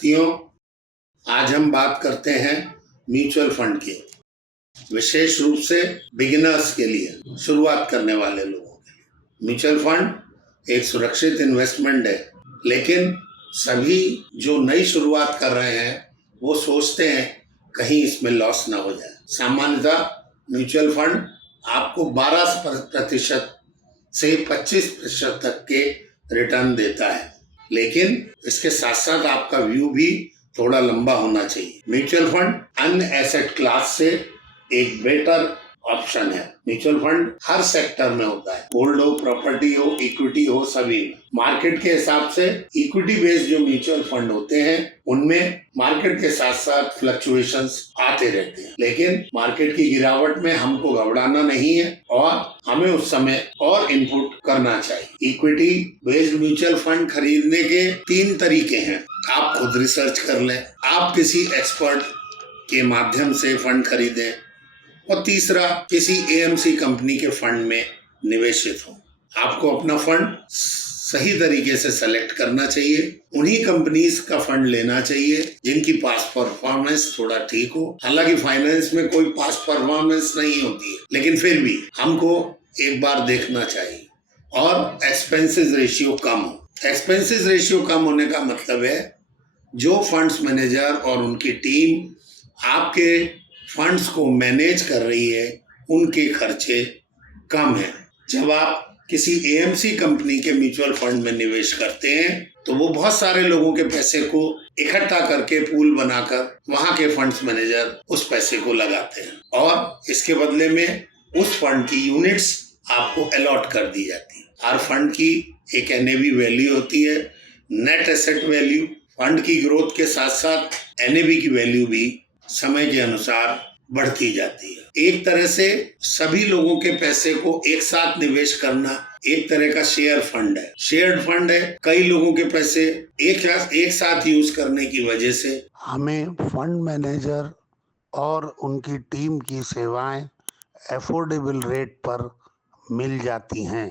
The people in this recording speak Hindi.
साथियों, आज हम बात करते हैं म्यूचुअल फंड की, विशेष रूप से बिगिनर्स के लिए, शुरुआत करने वाले लोगों के लिए। म्यूचुअल फंड एक सुरक्षित इन्वेस्टमेंट है, लेकिन सभी जो नई शुरुआत कर रहे हैं वो सोचते हैं कहीं इसमें लॉस ना हो जाए। सामान्यतः म्यूचुअल फंड आपको 12% से 25% तक के रिटर्न देता है, लेकिन इसके साथ साथ आपका व्यू भी थोड़ा लंबा होना चाहिए। म्यूचुअल फंड अन्य एसेट क्लास से एक बेटर ऑप्शन है। म्यूचुअल फंड हर सेक्टर में होता है, गोल्ड हो, प्रॉपर्टी हो, इक्विटी हो, सभी में। मार्केट के हिसाब से इक्विटी बेस्ड जो म्यूचुअल फंड होते हैं उनमें मार्केट के साथ साथ फ्लक्चुएशंस आते रहते हैं, लेकिन मार्केट की गिरावट में हमको घबराना नहीं है और हमें उस समय और इनपुट करना चाहिए। इक्विटी बेस्ड म्यूचुअल फंड खरीदने के 3 तरीके हैं। आप खुद रिसर्च कर लें, आप किसी एक्सपर्ट के माध्यम से फंड खरीदें, और तीसरा किसी एएमसी कंपनी के फंड में निवेशित हो। आपको अपना फंड सही तरीके से सेलेक्ट करना चाहिए, उन्हीं कंपनीज का फंड लेना चाहिए जिनकी पास्ट परफॉर्मेंस थोड़ा ठीक हो। हालांकि फाइनेंस में कोई पास्ट परफॉर्मेंस नहीं होती है, लेकिन फिर भी हमको एक बार देखना चाहिए। और एक्सपेंसेस रेशियो कम हो। एक्सपेंसेस रेशियो कम होने का मतलब है जो फंड्स मैनेजर और उनकी टीम आपके फंड्स को मैनेज कर रही है उनके खर्चे कम हैं। जब आप किसी एएमसी कंपनी के म्यूचुअल फंड में निवेश करते हैं तो वो बहुत सारे लोगों के पैसे को इकट्ठा करके पूल बनाकर वहां के फंड्स मैनेजर उस पैसे को लगाते हैं और इसके बदले में उस फंड की यूनिट्स आपको अलॉट कर दी जाती है। हर फंड की एक एनएवी वैल्यू होती है, नेट एसेट वैल्यू। फंड की ग्रोथ के साथ साथ एनएवी की वैल्यू भी समय के अनुसार बढ़ती जाती है। एक तरह से सभी लोगों के पैसे को एक साथ निवेश करना एक तरह का शेयर फंड है। शेयर्ड फंड है, कई लोगों के पैसे एक साथ यूज करने की वजह से हमें फंड मैनेजर और उनकी टीम की सेवाएं अफोर्डेबल रेट पर मिल जाती हैं।